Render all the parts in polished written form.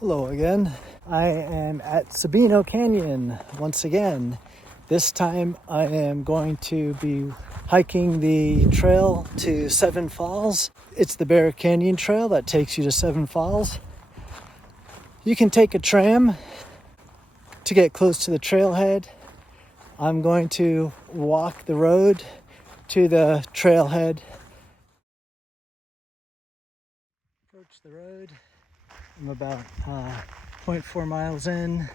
Hello again. I am at Sabino Canyon once again. This time I am going to be hiking the trail to Seven Falls. It's the Bear Canyon Trail that takes you to Seven Falls. You can take a tram to get close to the trailhead. I'm going to walk the road to the trailhead. Approach the road. I'm about 0.4 miles in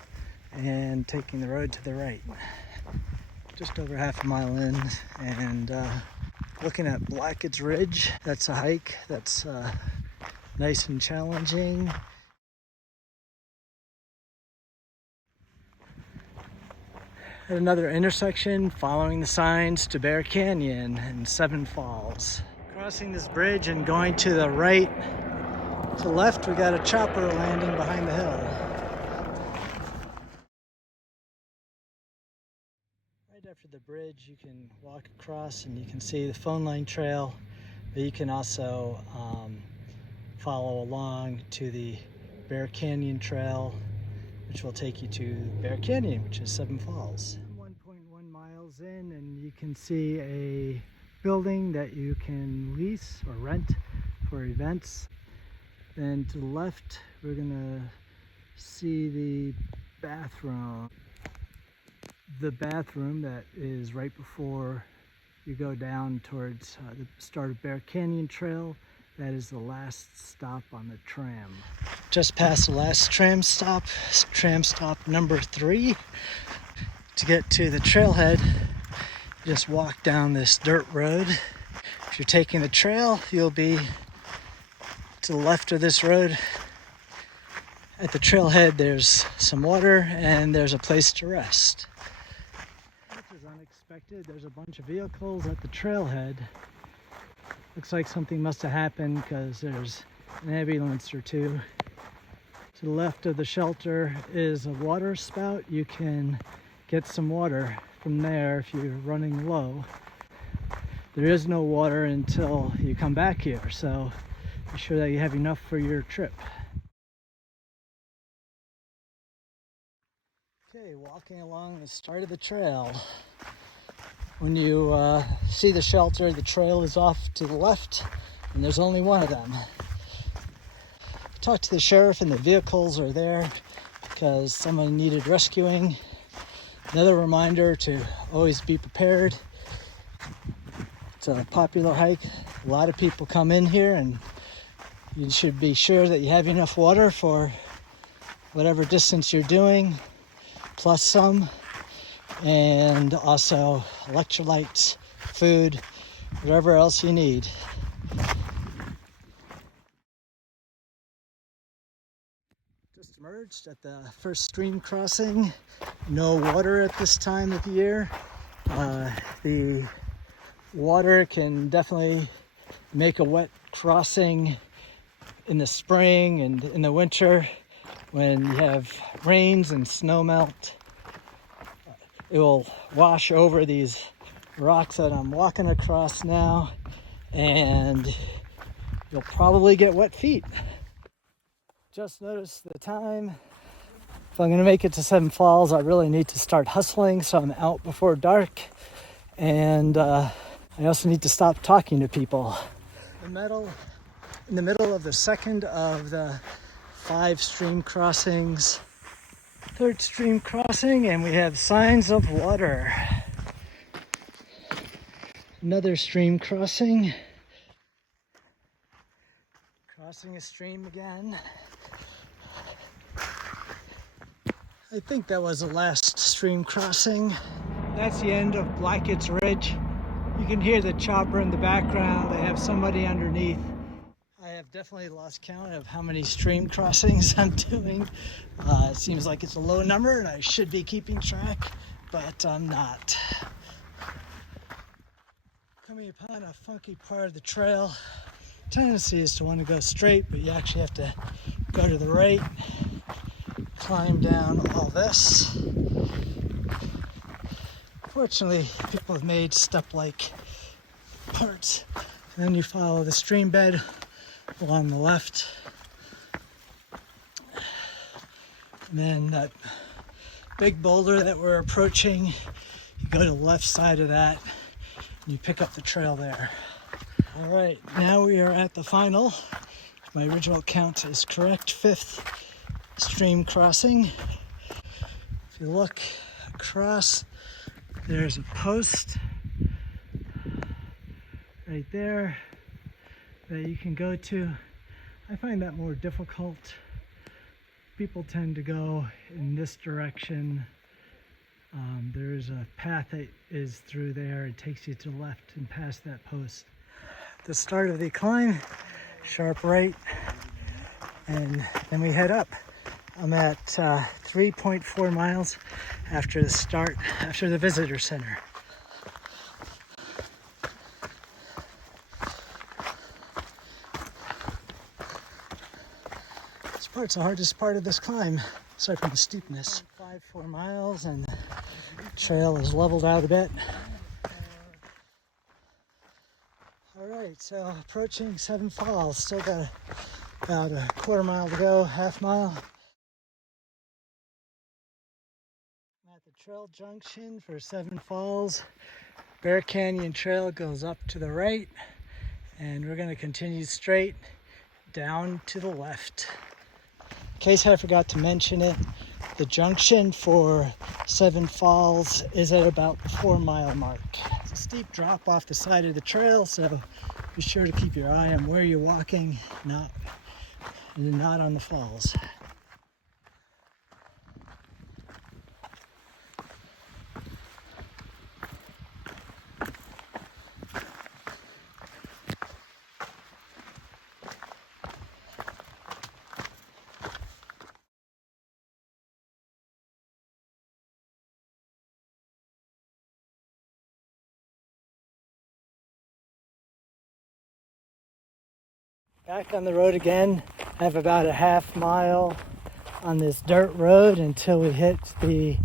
and taking the road to the right. Just over half a mile in and looking at Blackett's Ridge. That's a hike that's nice and challenging. At another intersection, following the signs to Bear Canyon and Seven Falls. Crossing this bridge and going to the right. To the left, we got a chopper landing behind the hill. Right after the bridge, you can walk across and you can see the phone line trail, but you can also follow along to the Bear Canyon Trail, which will take you to Bear Canyon, which is Seven Falls. 1.1 miles in, and you can see a building that you can lease or rent for events. Then to the left, we're gonna see the bathroom. The bathroom that is right before you go down towards the start of Bear Canyon Trail. That is the last stop on the tram. Just past the last tram stop number 3. To get to the trailhead, just walk down this dirt road. If you're taking the trail, you'll be to the left of this road. At the trailhead, there's some water and there's a place to rest. This is unexpected. There's a bunch of vehicles at the trailhead. Looks like something must have happened because there's an ambulance or two. To the left of the shelter is a water spout. You can get some water from there if you're running low. There is no water until you come back here, so be sure that you have enough for your trip. Okay, walking along the start of the trail. When you see the shelter, the trail is off to the left, and there's only one of them. Talked to the sheriff, and the vehicles are there because someone needed rescuing. Another reminder to always be prepared. It's a popular hike. A lot of people come in here, and you should be sure that you have enough water for whatever distance you're doing, plus some, and also electrolytes, food, whatever else you need. Just emerged at the first stream crossing. No water at this time of the year. The water can definitely make a wet crossing in the spring and in the winter when you have rains and snow melt. It will wash over these rocks that I'm walking across now, and you'll probably get wet feet. Just noticed the time. If I'm gonna make it to Seven Falls, I really need to start hustling, so I'm out before dark, and I also need to stop talking to people. In the middle of the second of the 5 stream crossings, third stream crossing, and we have signs of water. Another stream crossing. Crossing a stream again. I think that was the last stream crossing. That's the end of Blackett's Ridge. You can hear the chopper in the background. They have somebody underneath. I have definitely lost count of how many stream crossings I'm doing. It seems like it's a low number and I should be keeping track, but I'm not. Coming upon a funky part of the trail. Tendency is to want to go straight, but you actually have to go to the right, climb down all this. Fortunately, people have made step-like parts. And then you follow the stream bed along the left. And then that big boulder that we're approaching, you go to the left side of that and you pick up the trail there. All right, now we are at the final, if my original count is correct, 5th stream crossing. If you look across, there's a post right there that you can go to. I find that more difficult. People tend to go in this direction. There's a path that is through there. It takes you to the left and past that post. The start of the climb, sharp right, and then we head up. I'm at 3.4 miles after the start, after the visitor center. This part's the hardest part of this climb, aside from the steepness. 4 miles and the trail is leveled out a bit. All right, so approaching Seven Falls. Still got about a quarter mile to go, half mile. I'm at the trail junction for Seven Falls. Bear Canyon Trail goes up to the right, and we're going to continue straight down to the left. In case I forgot to mention it, the junction for Seven Falls is at about the 4 mile mark. It's a steep drop off the side of the trail, so be sure to keep your eye on where you're walking, not on the falls. Back on the road again. I have about a half mile on this dirt road until we hit the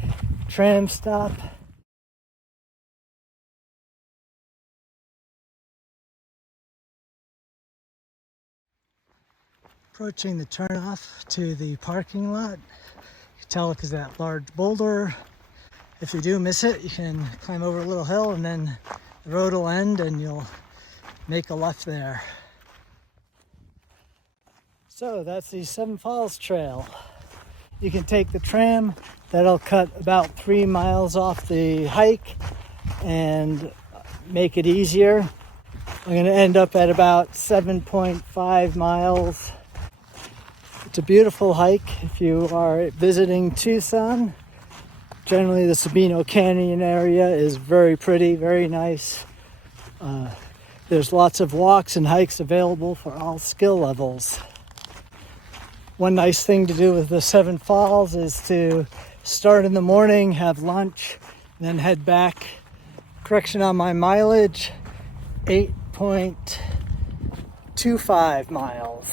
tram stop. Approaching the turnoff to the parking lot. You can tell because that large boulder. If you do miss it, you can climb over a little hill and then the road will end and you'll make a left there. So that's the Seven Falls Trail. You can take the tram. That'll cut about 3 miles off the hike and make it easier. I'm going to end up at about 7.5 miles. It's a beautiful hike if you are visiting Tucson. Generally, the Sabino Canyon area is very pretty, very nice. There's lots of walks and hikes available for all skill levels. One nice thing to do with the Seven Falls is to start in the morning, have lunch, and then head back. Correction on my mileage, 8.25 miles.